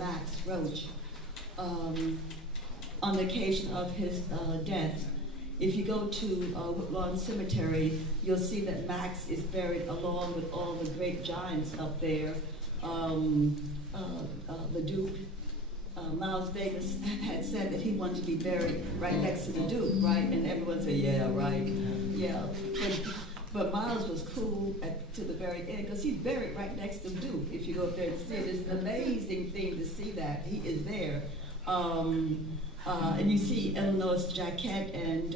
Max Roach, on the occasion of his death. If you go to Woodlawn Cemetery, you'll see that Max is buried along with all the great giants up there. The Duke, Miles Davis had said that he wanted to be buried right next to the Duke, right? And everyone said, yeah, right, yeah. But Miles was cool to the very end because he's buried right next to the Duke. If you go up there and see it, it's an amazing thing to see that he is there. And you see Eleanor's Jaquette and,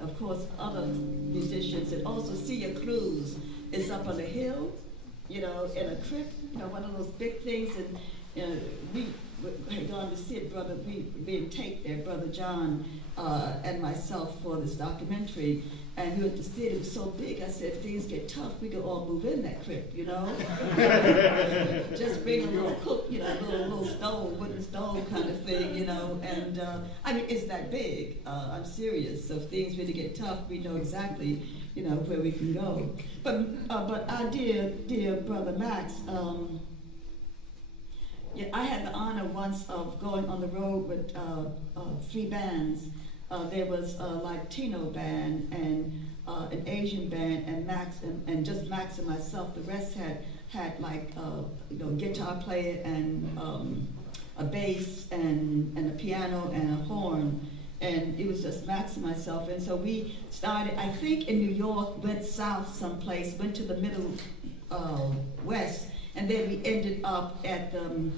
of course, other musicians. And also Celia Cruz is up on the hill, you know, in a crypt, you know, one of those big things. And we had gone to see it, being taped there, Brother John and myself for this documentary. And we went to see it. It was so big. I said, if things get tough, we could all move in that crypt, you know? Just bring a little cook, you know, a little stove, wooden stove kind of thing, you know? And I mean, it's that big. I'm serious. So if things really get tough, we know exactly, you know, where we can go. But our dear brother Max, yeah, I had the honor once of going on the road with 3 bands. There was a Latino band and an Asian band, and Max and just Max and myself. The rest had like you know, guitar player and a bass and a piano and a horn, and it was just Max and myself. And so we started, I think, in New York, went south someplace, went to the middle west, and then we ended up at the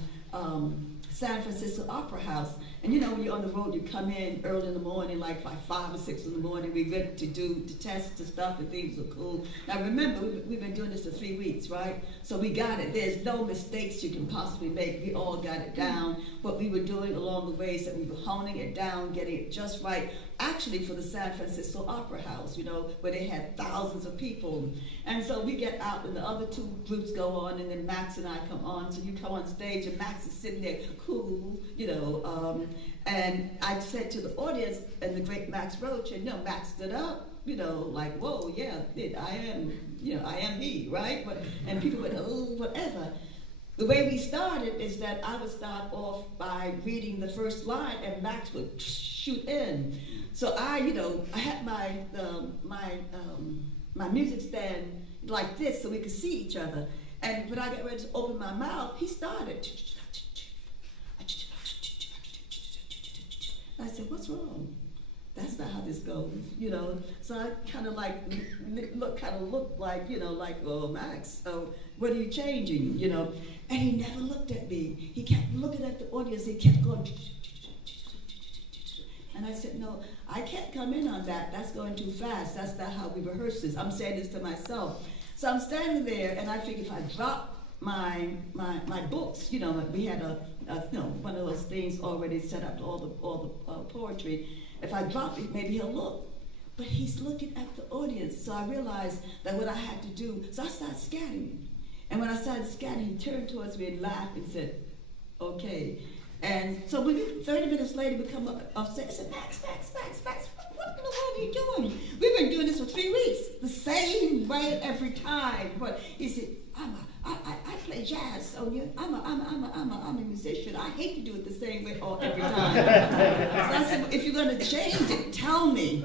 San Francisco Opera House. And you know, when you're on the road, you come in early in the morning, like by 5 or 6 in the morning. We went to test the stuff, and things were cool. Now remember, we've been doing this for 3 weeks, right? So we got it. There's no mistakes you can possibly make. We all got it down. What we were doing along the way is that we were honing it down, getting it just right. Actually, for the San Francisco Opera House, you know, where they had thousands of people. And so we get out, and the other 2 groups go on, and then Max and I come on. So you come on stage, and Max is sitting there, cool, you know. And I said to the audience, and the great Max Roach, and you know, Max stood up, you know, like, whoa, yeah, I am, you know, I am me, right? And people went, oh, whatever. The way we started is that I would start off by reading the first line, and Max would shoot in. So you know, I had my music stand like this so we could see each other. And when I got ready to open my mouth, he started. I said, what's wrong? That's not how this goes, you know. So I kind of like looked like, you know, like, oh, Max, what are you changing, you know? And he never looked at me. He kept looking at the audience. He kept going. And I said, no, I can't come in on that. That's going too fast. That's not how we rehearse this. I'm saying this to myself. So I'm standing there, and I figure if I drop my books, you know, we had you know, one of those things already set up, all the poetry. If I drop it, maybe he'll look. But he's looking at the audience. So I realized that what I had to do, so I started scatting. And when I started scatting, he turned towards me and laughed and said, okay. And so 30 minutes later, we come up stage. I said, Max, what in the world are you doing? We've been doing this for 3 weeks, the same way every time. But he said, I play jazz, Sonia. I'm a musician. I hate to do it the same way every time. So I said, well, if you're going to change it, tell me,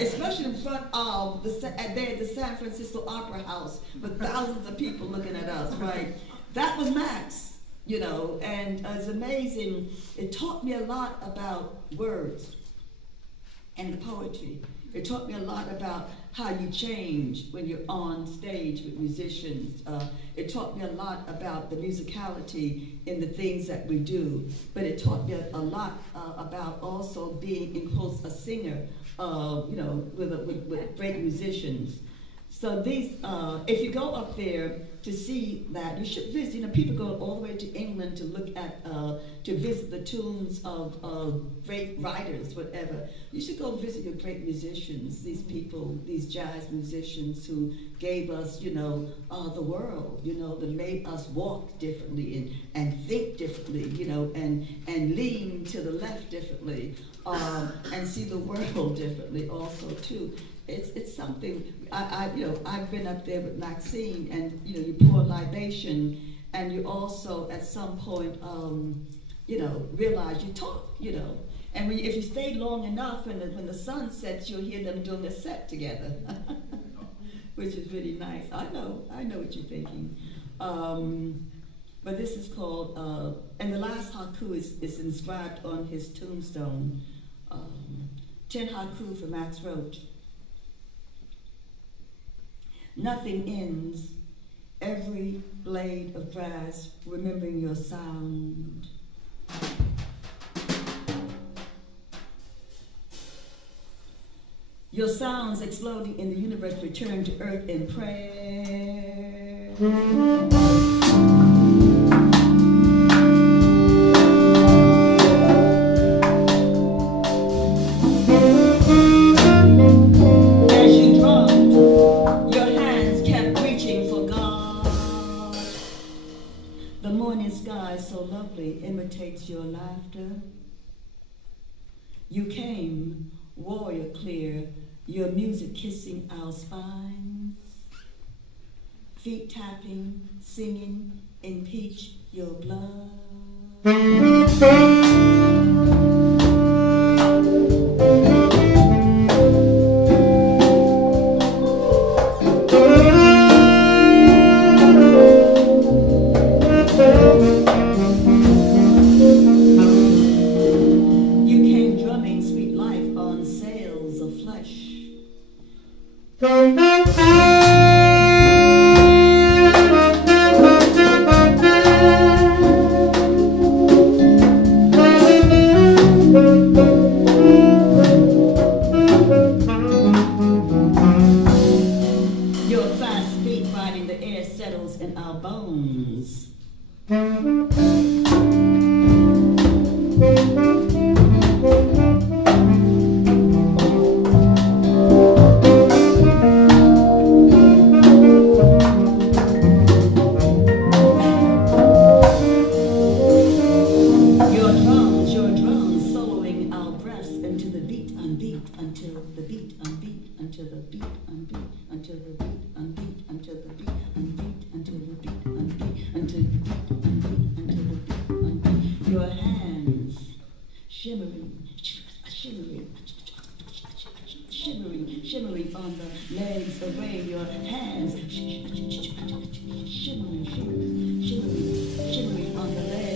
especially in front of the San Francisco Opera House with thousands of people looking at us, right? That was Max, you know, and it's amazing. It taught me a lot about words and the poetry. It taught me a lot about how you change when you're on stage with musicians. It taught me a lot about the musicality in the things that we do. But it taught me a lot about also being, in quotes, a singer, you know, with great musicians. So these, if you go up there to see that, you should visit. You know, people go all the way to England to look at, to visit the tombs of great writers, whatever. You should go visit your great musicians, these people, these jazz musicians who gave us, you know, the world, you know, that made us walk differently and think differently, you know, and lean to the left differently, and see the world differently also too. It's something, you know, I've been up there with Maxine, and, you know, you pour libation, and you also at some point, you know, realize you talk, you know. And if you stay long enough, when the sun sets, you'll hear them doing a set together, which is really nice. I know what you're thinking. But this is called, and the last haiku is inscribed on his tombstone. 10 haiku for Max Roach. Nothing ends, every blade of grass remembering your sound. Your sounds exploding in the universe return to earth in prayer. As you drummed, your hands kept reaching for God. The morning sky so lovely imitates your laughter. You came, warrior clear, your music kissing our spines, feet tapping, singing, impeach your blood. You came drumming sweet life on sails of flesh. Your fast beat riding the air settles in our bones. Your drums soloing our breaths into the beat unbeat until the beat unbeat until the beat unbeat until the beat unbeat until the beat unbeat until the beat unbeat until the beat unbeat until the beat unbeat. Your hands shimmering, shimmering, shimmering, shimmering on the legs array. Your hands shimmering, shimmering, shimmering, shimmering on the legs.